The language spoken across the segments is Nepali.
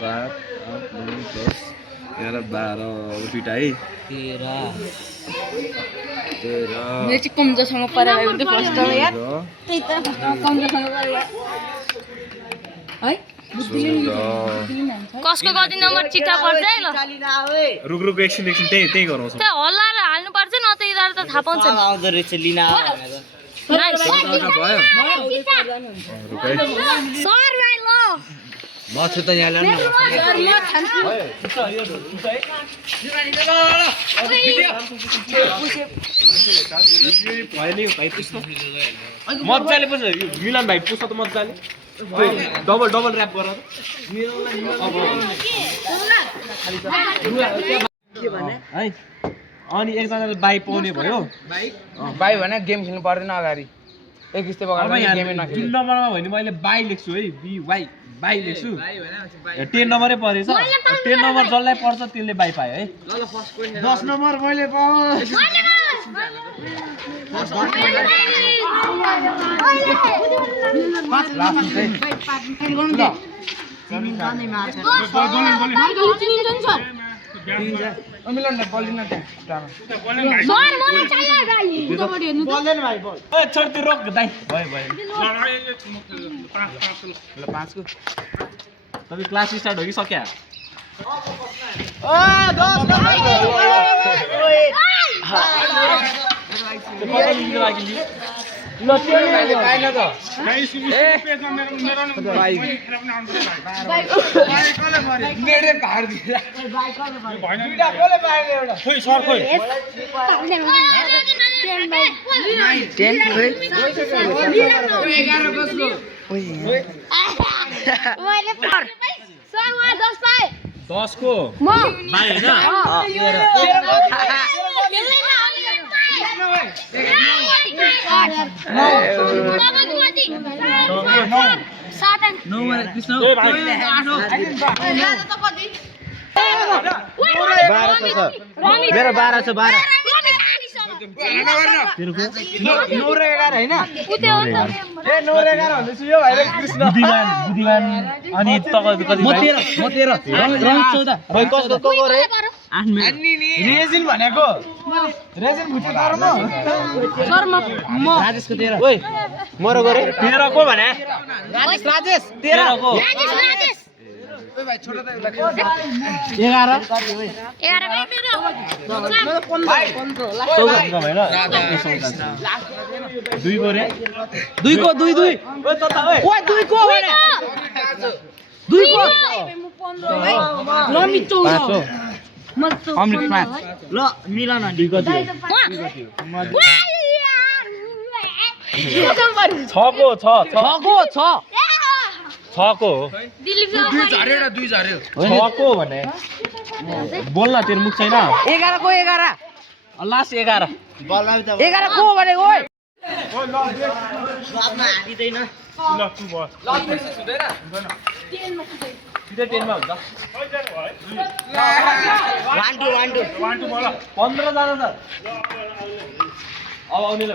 7 8 9 10 11 12 उठिटा है 13 मेरो चाहिँ कमजोरसँग परेर आयो फर्स्ट टाइम यार त्यही त कमजोरसँग परेर है कसको कति नम्बर चिट्टा पर्छ है ल रुक रुक एकछिन एकछिन त्यही गराउँछ त हल्लाएर हाल्नु पर्छ न त यिनीहरु त थाहा पाउँछ आउँदो रहेछ लिन नाइस भयो रुक है सर भाइ ल म छु त यहाँ ल्याउनु मजाले पुछ मिलन भाइ पुछ त मजाले डबल र्याप गर है अनि एकजनाले बाई पाउने भयो बाई भने गेम खेल्नु पर्दैन अगाडि एक स्टेप अगाडि गेमै नखेल्नु 3 नम्बरमा भने मैले बाई लेख्छु है बी वाई बाई लेख्छु 10 नम्बरै परेछ 10 नम्बर जसलाई पर्छ त्यसले बाई पायो है 10 नम्बर मैले पाएँ तपाईँ क्लास स्टार्ट हो कि सक्या दस को बाई मेरो 12 छ 12 अनि रेजिन भनेको रेजिन भुट्नु तर म राजेशको 13 ओइ मरो गरे 13 को भने राजेश 13 को ओइ भाइ छोटा त 11 दुई को रे 2 को 2 2 ओइ तता ओइ 2 को भने 2 को ल मिचो अमृत 5 ल मिलन 2 को थियो 6 को 6 को दुई झार्यो 6 को भने बोल्न तेरो मुख छैन 11 को 11 लास्ट 11 11 को भने ओइ बाबमा हालिदैन ल तु भयो ल सुन्दैन सिधै 10 मा हुन्छ 1 2 बोल 15 जना छ अब आउने ल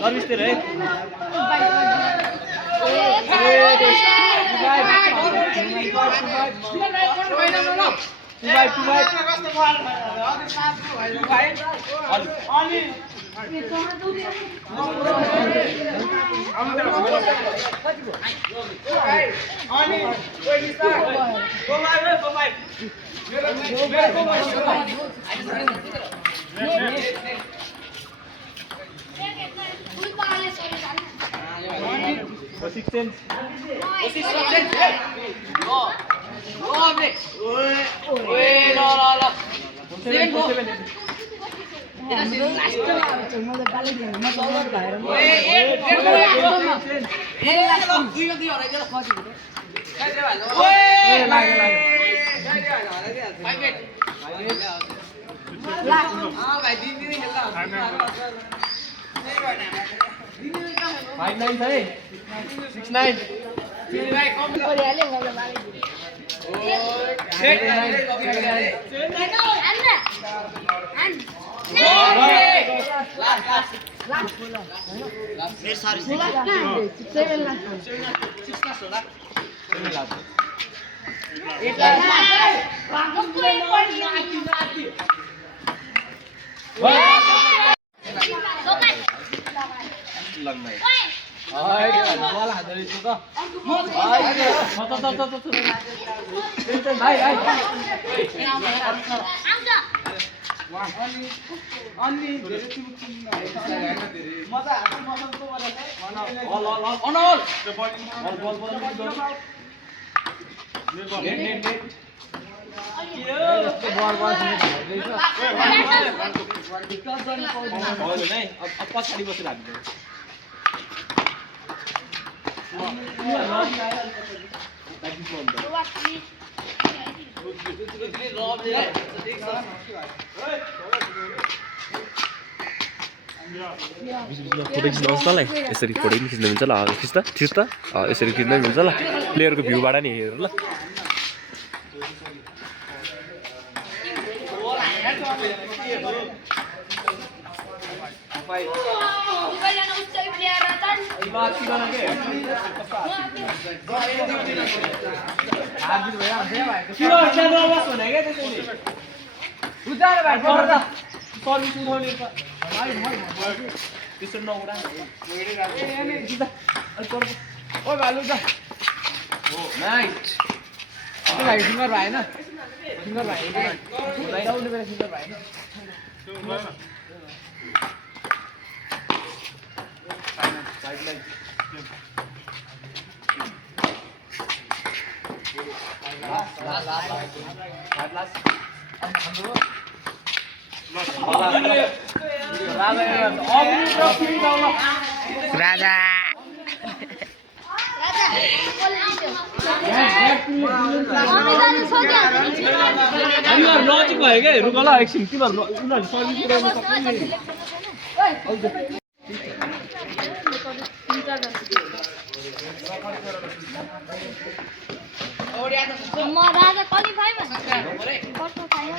सर्भिस तेरे पछाडि बसेर हामी फोटो खिच्नुहोस् तँलाई यसरी फोटो पनि खिच्नु हुन्छ ल खिच्छ त यसरी खिच्दै हुन्छ ल प्लेयरको भ्यूबाट नि हेर ल राजा लजिक भयो क्या हेर्नु होला एकछिन तिमीहरू उनीहरू सर्भिस पुऱ्याउनु सक्दैन म राजा क्वालिफाई भन्छ कस्तो खायो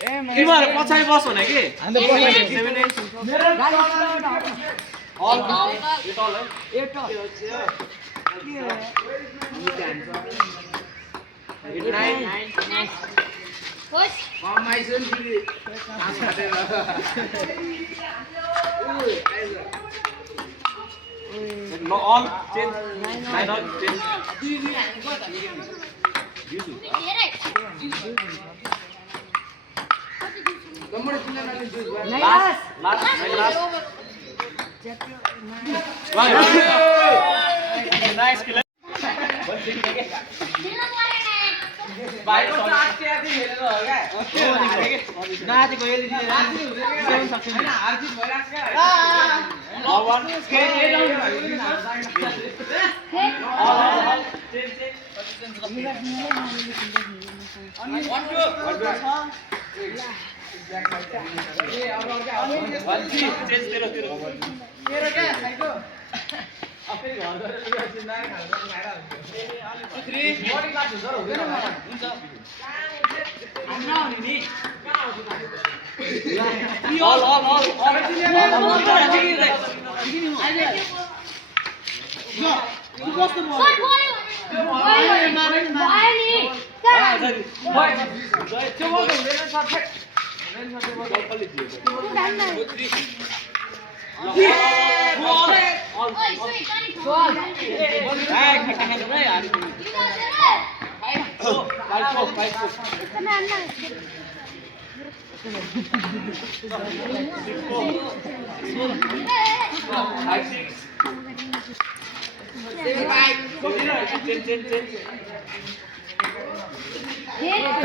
तिमीहरू पछाडि बस हुने कि होस् No, all change. 9 all change. धेरै Nice kill. भाइको चाट के आदि हेरेर हो क्या नातिको यसले सेवन सक्छ हैन हारजित भइराछ क्या भगवान के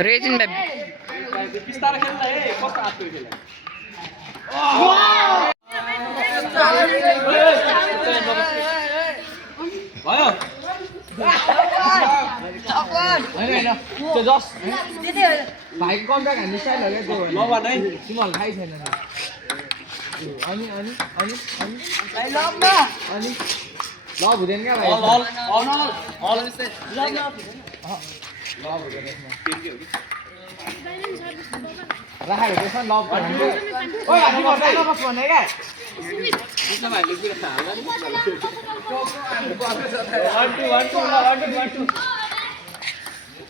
रेजिन बेबी बिस्तारै खेल्न है कस्तो हात खेल्न भयो हैन त्यो जस भाइको कम्ब्याक हान्ने स्टाइल हो क्या त्यो लबा नै तिमीहरुलाई थाहै छैन अनि लभ हुँदैन क्या भाइ राखेको त्यसमा लभ ओइ हामी गर्दै नबस भने क्या त्यसमा भाइले कुरा हाल्ला नि 1 2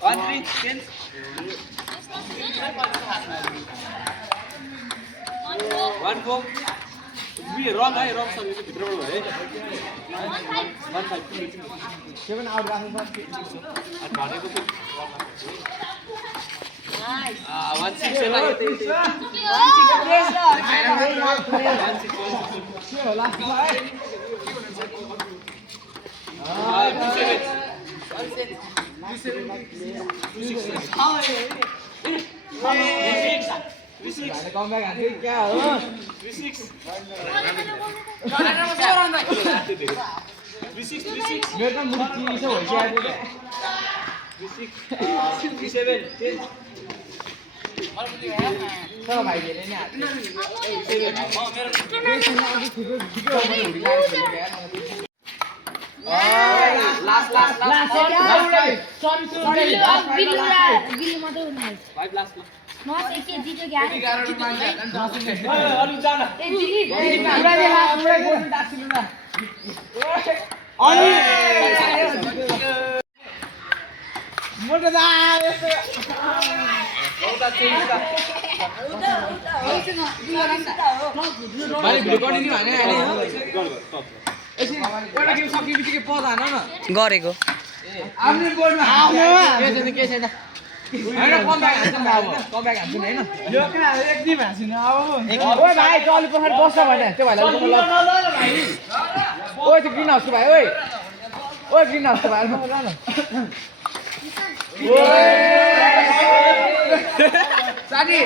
1 10 1 4 We wrong है wrong सर यो भित्रबाट भयो है 1 5 7 आउट राख्नु पर्छ भनेको चाहिँ नाइस 1 6 सेला यो त्यही 36 come back and take क्या हो 36 मेरो त मुख चिसो भइसक्यो क्या 37 चल भाइ हेरे नि हात लास्ट गरेको ग्रीन हाउस भाइ ओइ ग्रीन हाउस भाइ साथी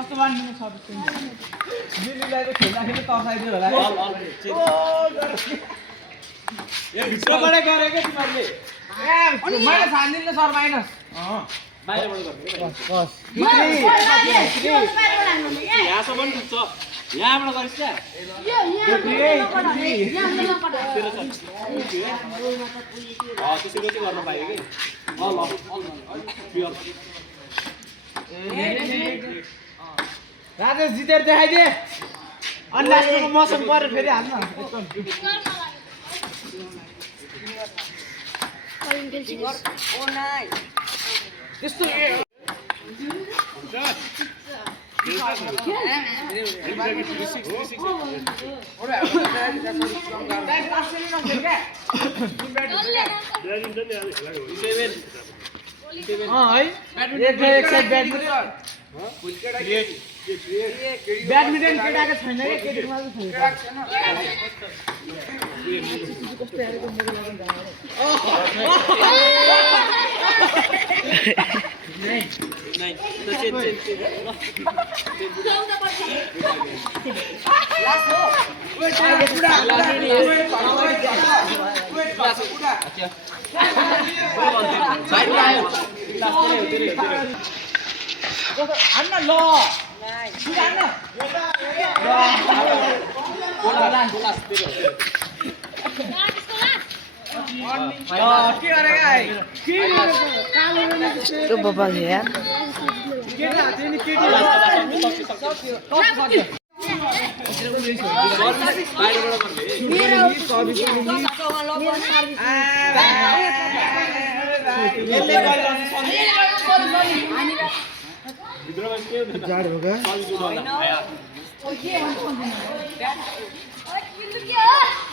कस्तो बान्दिनु छ दिल्लीलाई त खेल्दाखेरि तर्साइदियो होला ए भित्रबाटै गरे के तिमीहरुले ए मैले छान्दिन सर माइनस यहाँसम्म पनि पुग्छ यहाँबाट गरिस् क्या त्यसरी चाहिँ गर्न पाइयो कि राजेश जितेर देखाइदिए अनि लास्टको मौसम पऱ्यो फेरि हाल्न त्यस्तो ब्याडमिन्टन केटाको छैन क्या केटीको मात्रै हान्न ल त्यो बबाल यार जाड हो गया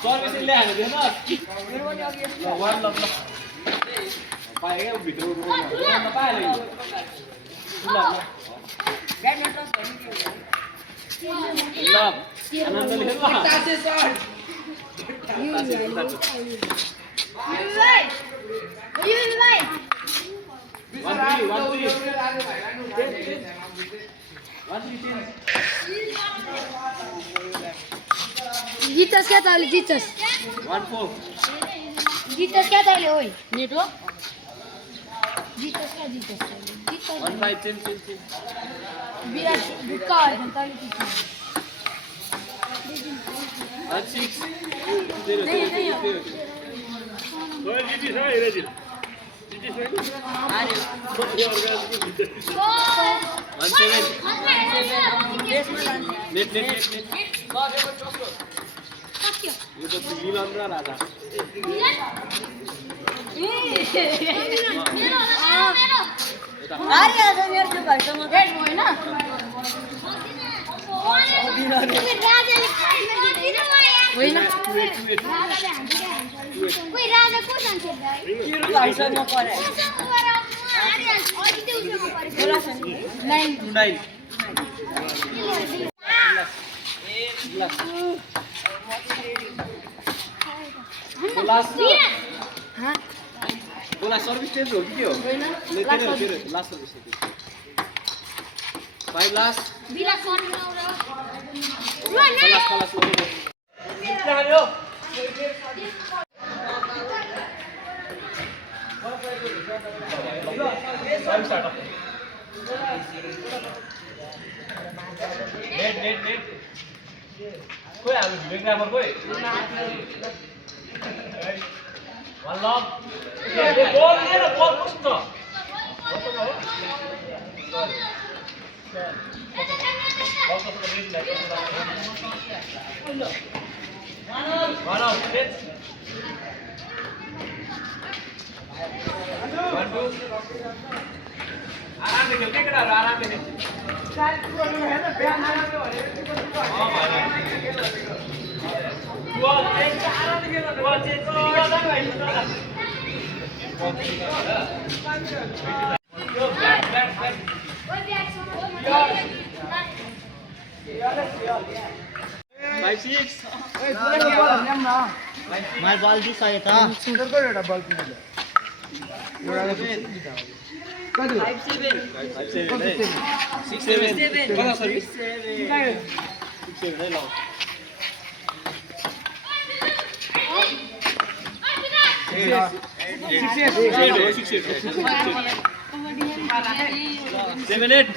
सर्भिसले हाल्नु पाएँ भित्र पाइहाल्यो ल आनन्दले जितस क्या ताले जितस 1-4 जितस क्या ताले ओए नेटो जितस क्या जितस 1-5 10 विराट बुक्का है ताले जितस 1-6 बोला सर्भिस टेस्ट हो कि हो लास्ट सर्भिस 5 लास्ट कोई हाल्नु भिडियोग्राफर कोही One love. Ball here, ball push to. One out. Hit. 1-2. आराम से खेलते करा आराम से My ball this side था सुंदर को एउटा बल किन एउटा 6-7 7 8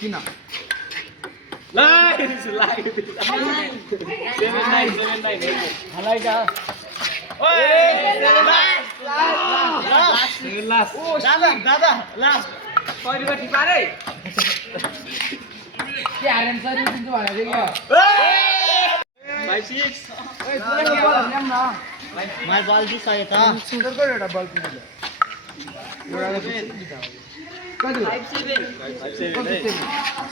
किन लाइस लाइस 7 9 हलाई जा लास्ट दादा लास्ट सरीको टिपारे के हारेन सरी दिन्छु भनेको थियो 5 6 मैं बल दिइसके त सुन्दरको एउटा बल किन्नु एउटा 5 7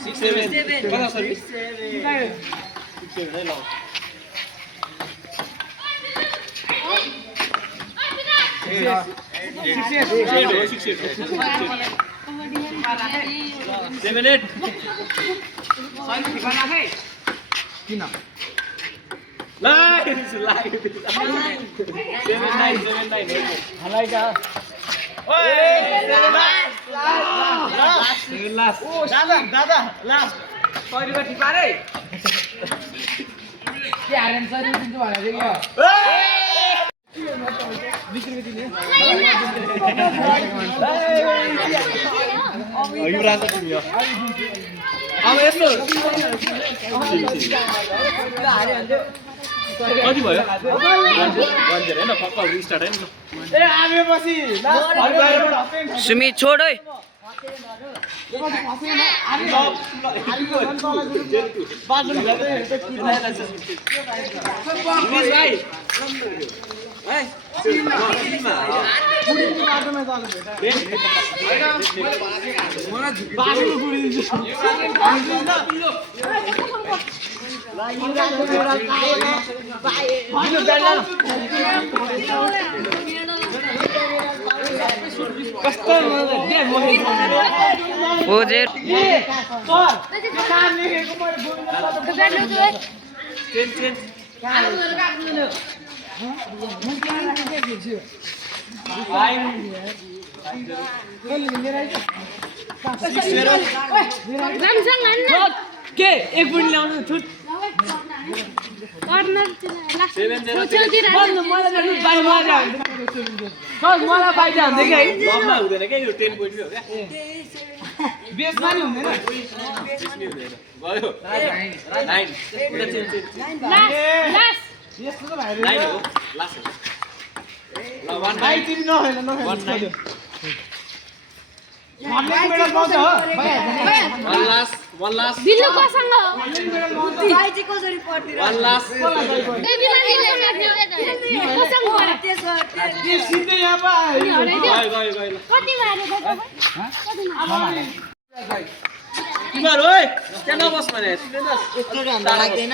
6 7 कता सरी 6 7 है ल 7 8 किन लाइस लाइस 7 9 हलाई जा लास्ट दादा लास्ट सरीको टिपारे के हारेन सरी दिन्छु भनेको थियो युवराज अब यस्तो कति भयो 1 0 हैन फक्क रिस्टार्ट हैन ए आएपछि सुमी छोड ओइ ओजेर के एक पुनी ल्याउनु छुट मलाई बाहिर हान्दै कि है लबमा हुँदैन के यो 10 पोइन्ट हो क्या बेसमा नि हुँदैन गयो 9 यस्तो त भाइ 9 हो लास्ट ल 1 भाइ तिमी नखेल 1 9 मेडल पाउँछ हो one last बिल्लु कोसँग हो भाइ चाहिँ कसरी पढ्दिरा one last ए बिल्लु कोसँग हो ये सिधै यहाँ पा गयो कति मारे तिमीहरु ओइ त्यहाँ नबस भने यस्तो भन्दा लाग्दैन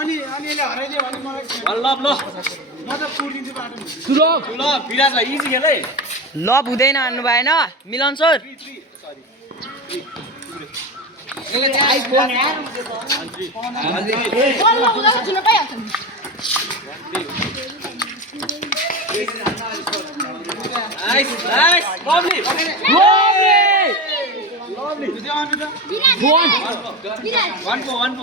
अनि अनिले हराइदियो भने मलाई ल म त पुर्दिन्छु बाटो ल विराजलाई इजी खेल है लप हुँदैन हान्नु भएन Milan sir nice lovely one for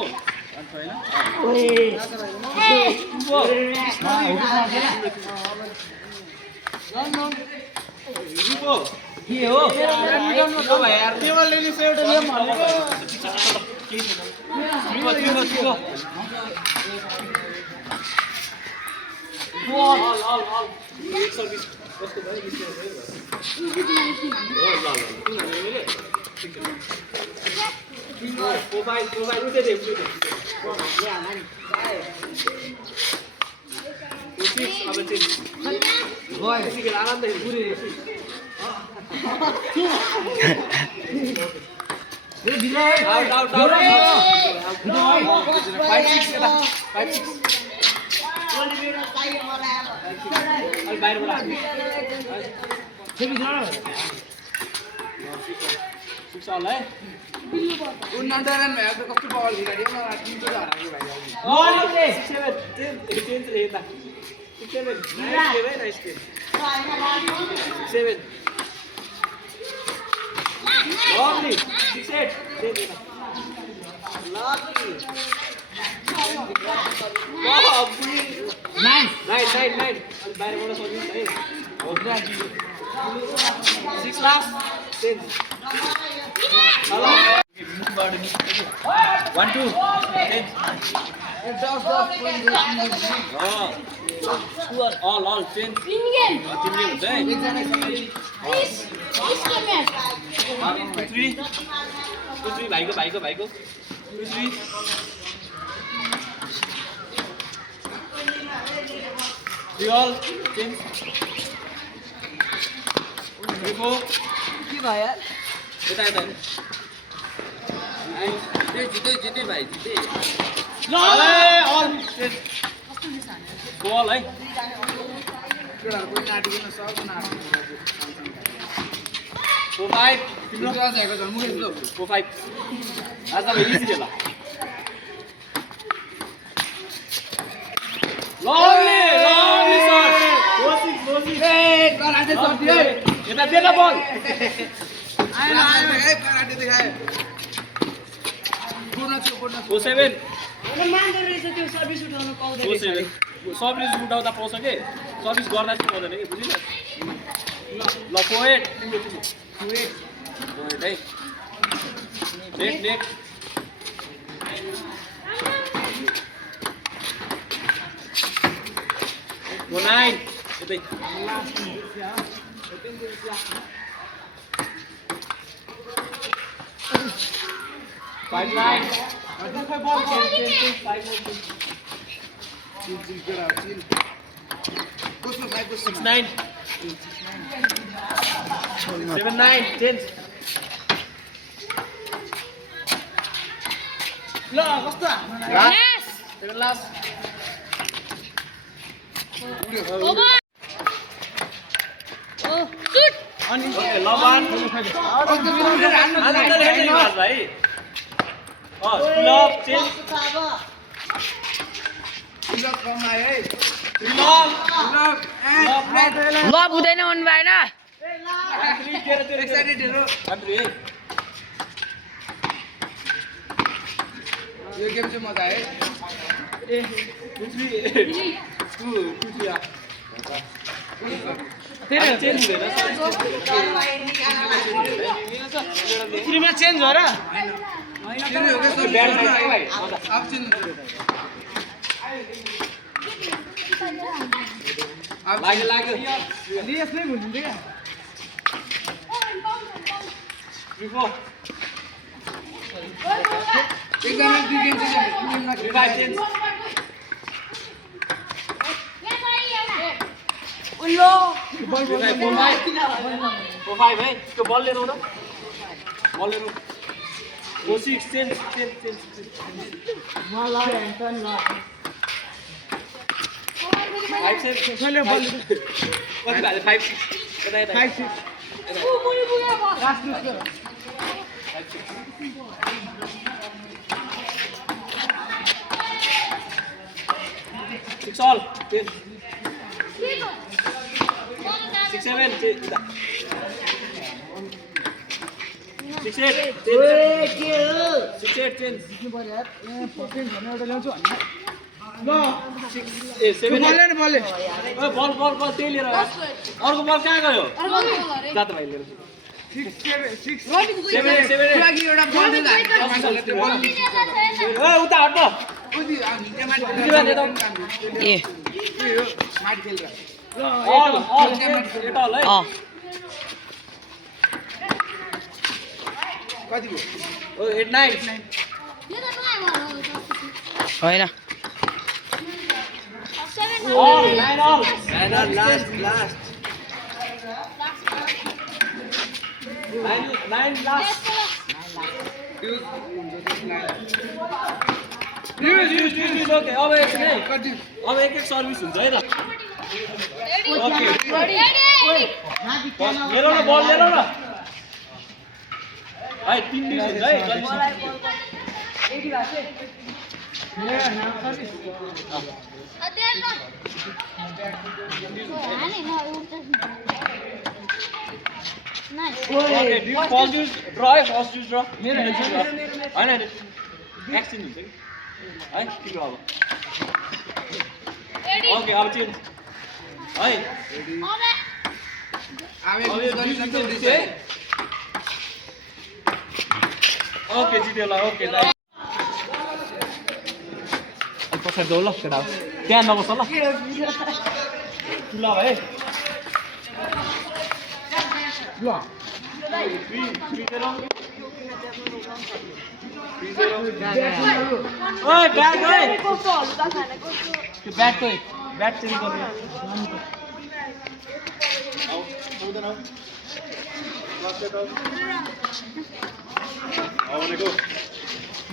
के हो भाइ यार टेबल लिने चाहिँ एउटा नियम भनेको Nine. बाहिरबाट सर्भिस है हो पुरा 6 last 10 हेलो 1 2 10 all 10 Indian. तिमीले हुन्छ है This game. 2 3 भाइको 2 3 3 all 10 3 4 के भयो यार यता जिते भाइ जिते ल all 10 बल है केटाहरु पनि नाटिकिन सक्दैन 4 5 तिम्रो क्लास हेको छ मुके ल 4 5 आज त इजी ल lovely shot go six ए कराटे शट दिए यता दे न बल आएन ए कराटे देखाए पूर्ण 7 मान्दो रहेछ त्यो सर्भिस उठाउन पाउँदै 7 सर्भिस उठाउँदा पाउँछ के सर्भिस गर्दा चाहिँ पाउँदैन के बुझिन ल 4 तिम्रो 4 है नेट 9 यतै 5 9 ball 5 6 9 7 9 10 ल कस्तो Yes. Last Over. Oh, shoot. Okay लबान भाइ लभ चेन्ज लभ हुँदैन भन्नु भएन यो गेम चाहिँ मजा है चेन्ज हो र लाग्यो यसमै भुलिन्छ क्या 3 4 एकदमै दुई गेम चाहिँ 5 10 Ullo. 4 5 है त्यो बल लिएर न बल लिएर 4 6 10 मलाई हेन्टन ल 5 7 कसले बल कति भाले 5 6 यता 5 6 6 all 10 6 7 6 8 6 8 10 बल त्यही लिएर अर्को बल कहाँ गयो जात भाइ लिएर 6 7 उता हट्नु ए एट 9 होइन अब एक सर्भिस हुन्छ है त लिएर न बल लिएर न भाइ 3 डिस हुन्छ है फर्स्ट ड्र है फर्स्ट ड्र मेरो होइन एक्सचेन्ज हुन्छ कि है तिम्रो अब रेडी ओके अब चेन्ज है अब अब यो दुई जित्यो है ओके जित्यो ल ओके ल पछाडि जाऊ ल केटा त्यहाँ नबस ल ल भाइ ओए ब्याट ओए त्यो ब्याट खोइ ब्याट चेन्ज गर्नु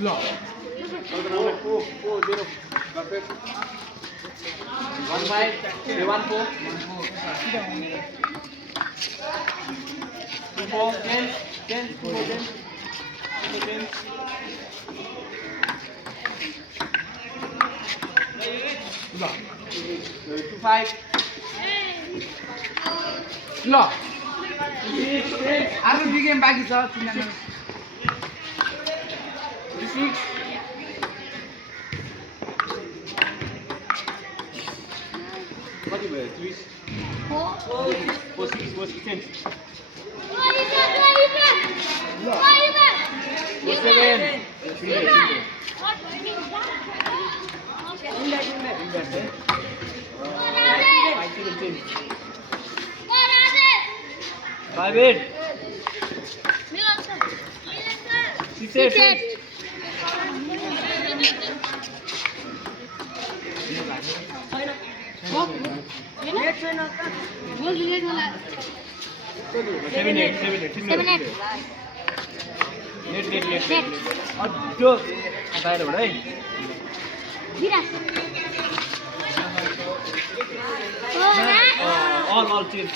ल 1 5 1 4 10 10 2 5 ल आफ्नो 2 गेम बाँकी छ तिनीहरु कति भयो 30 4 6 10 5 8 6 8 अड्डो बाहिरबाट है अल चेन्ज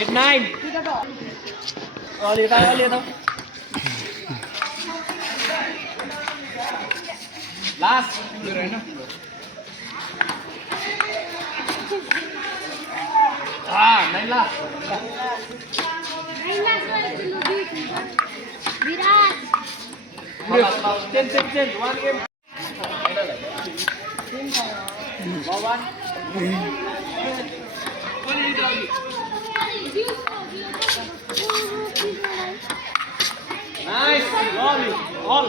एट 9 अलि यता लास्ट हैन नहीं लास्ट विराट 10 1 गेम नाइस ऑल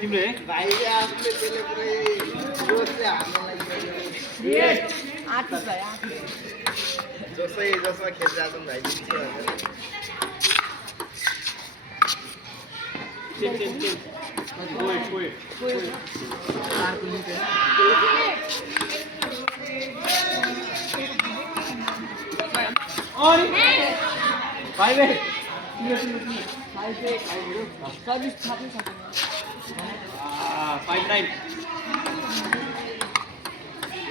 तिम्रो है भाइ आफूले त्यसले पुरै जोसले हामीलाई 8 भयो जसमा खेल जाछन् भाइ भाइ भाइ सर्भिस थाप्नु सक्दैन 5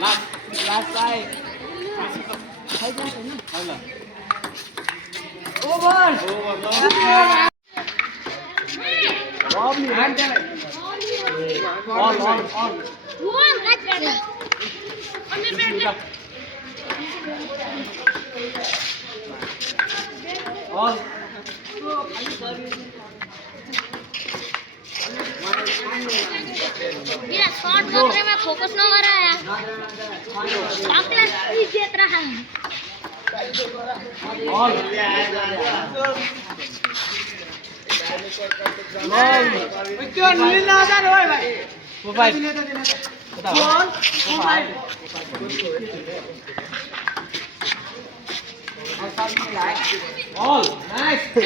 9 लास्ट आए ओभर मेरा शॉट करने में फोकस ना हो रहा है कांकला जीत रहा है त्यो मिल्न आजार हो भाइ mobile All. Nice. All.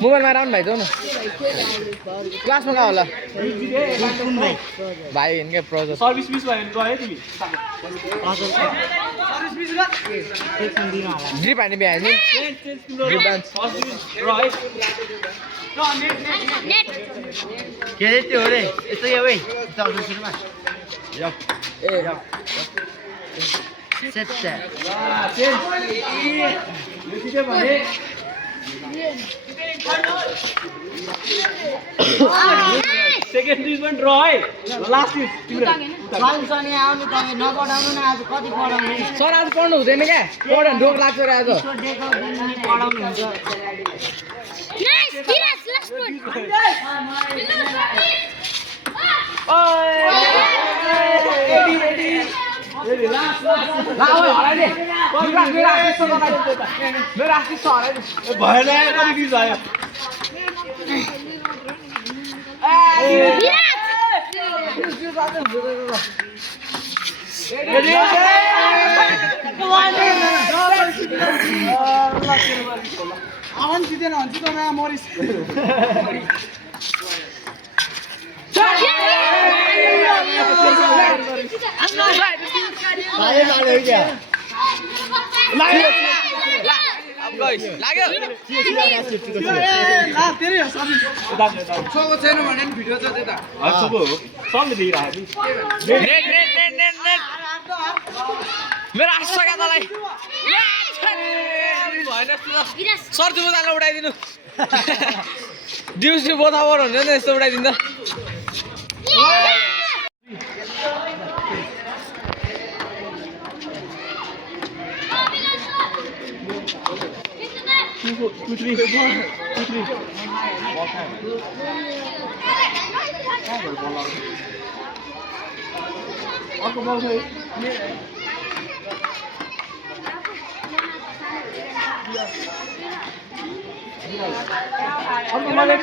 Mobile में राउंड भाई दो ना क्लास में कहाँ होला भाई इनके प्रोजेक्ट सर्भिस मिस भयो भने गयो तिमी ग्रिप हान्ने बिहा नि ग्रिप डान्स के अरे त्यो हो रे यस्तो यो ओइ चल्छ सुरुमा यो a set set second division draw है लास्ट इज तिम्रो सर आज पढ्नु हुँदैन क्या पढ्यो भने रोग लाग्छ रे आज सर त्यो बोतललाई उडाइदिनु दिउँसो बोतावर हुन्छ नि यस्तो उडाइदिनु अर्को बल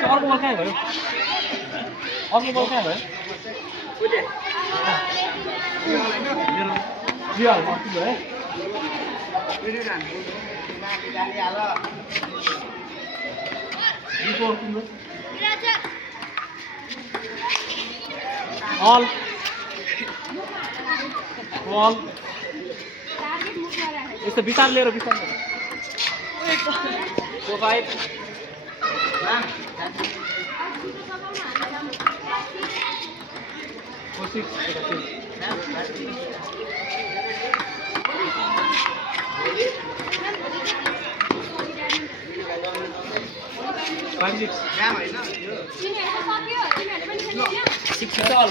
कहाँ भयो अर्को बल कहाँ भयो है All. It's the bisar layer. 4 5. 4 6. 5 6. 6 all.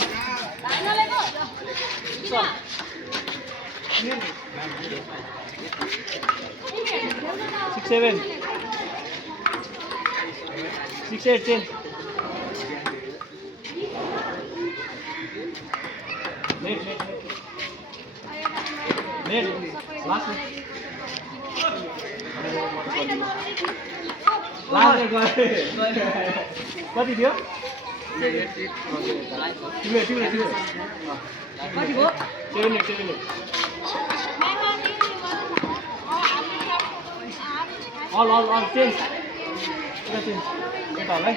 6 7. 6 8 10. Net. Last one. कति थियो तिम्रो कति भयो 7 all change यता होला है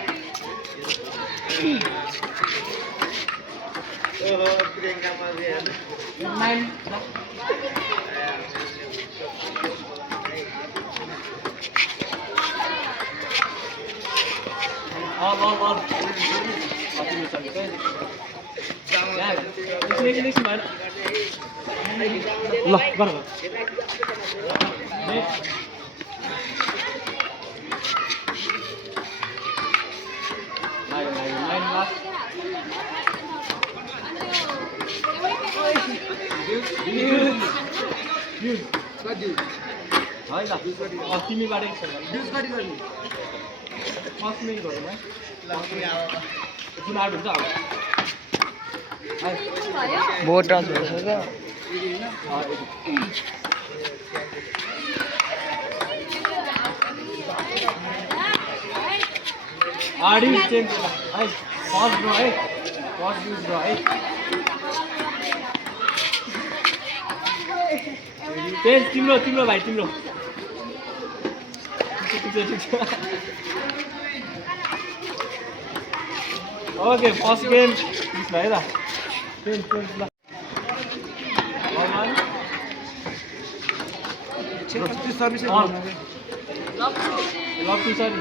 all ल गर तिमी बाटो फर्स्ट मेन गरौँ है जुन आउट हुन्छ बहुत टच भइसक्यो आडी चेन्ज है फर्स्ट ड्र है फर्स्ट युज ड्र है चेन्ज तिम्रो भाइ तिम्रो ओके फर्स्ट गेम है त चेन्ज ल लप्पी सरी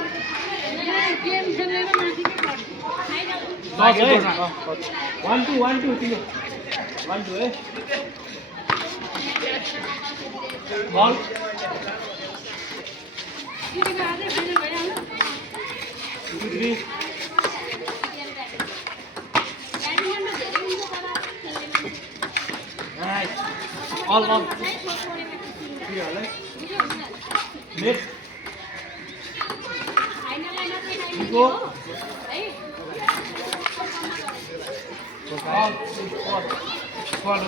1-2 तिम्रो 1-2 है बल 2-3 all net go fall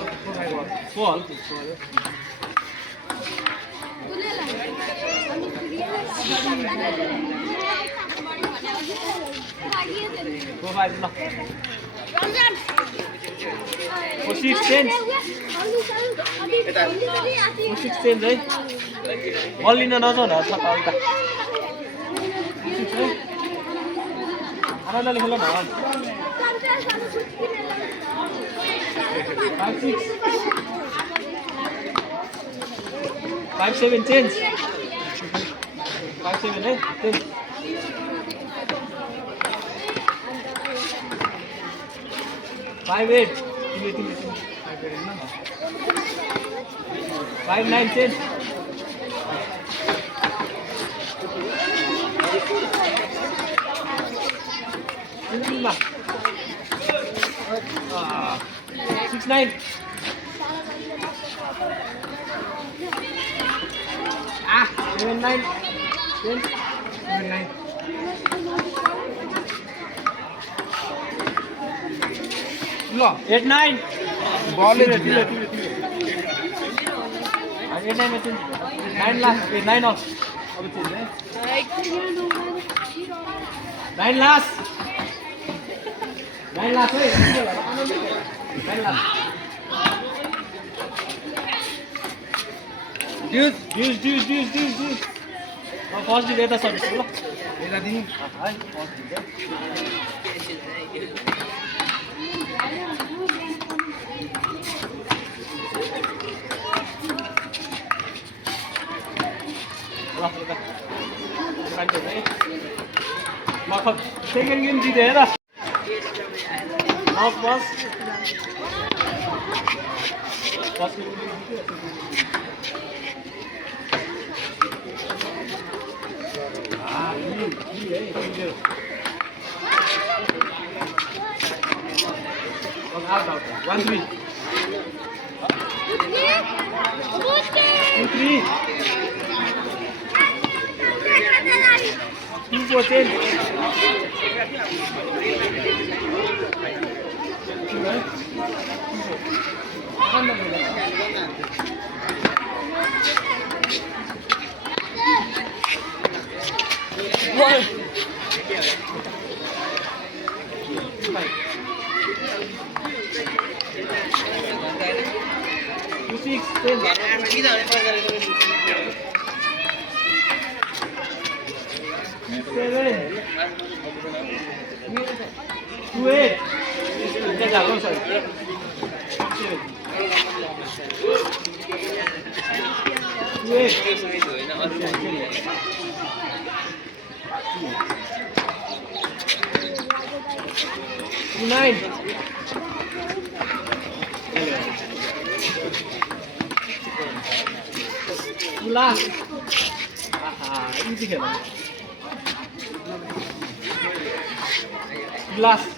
for 6 change है बल लिन नजाउँ न छ त आरामले खेल न 5-7 change 5-7 है change 5-8 5-9 change 6-9 7-9 7-9 ल 8-9 बल 8-9 में 9 लास्ट 9 ऑफ अब चेंज है 9 लास्ट 9 लास्ट है 9 लास्ट ड्यूस फर्स्ट दिन यता सर्भिस ल यता दिनु है फर्स्ट दिन सेकेन्ड गेम जिते हेर One, 3. 2-3. 2-4. One. Last.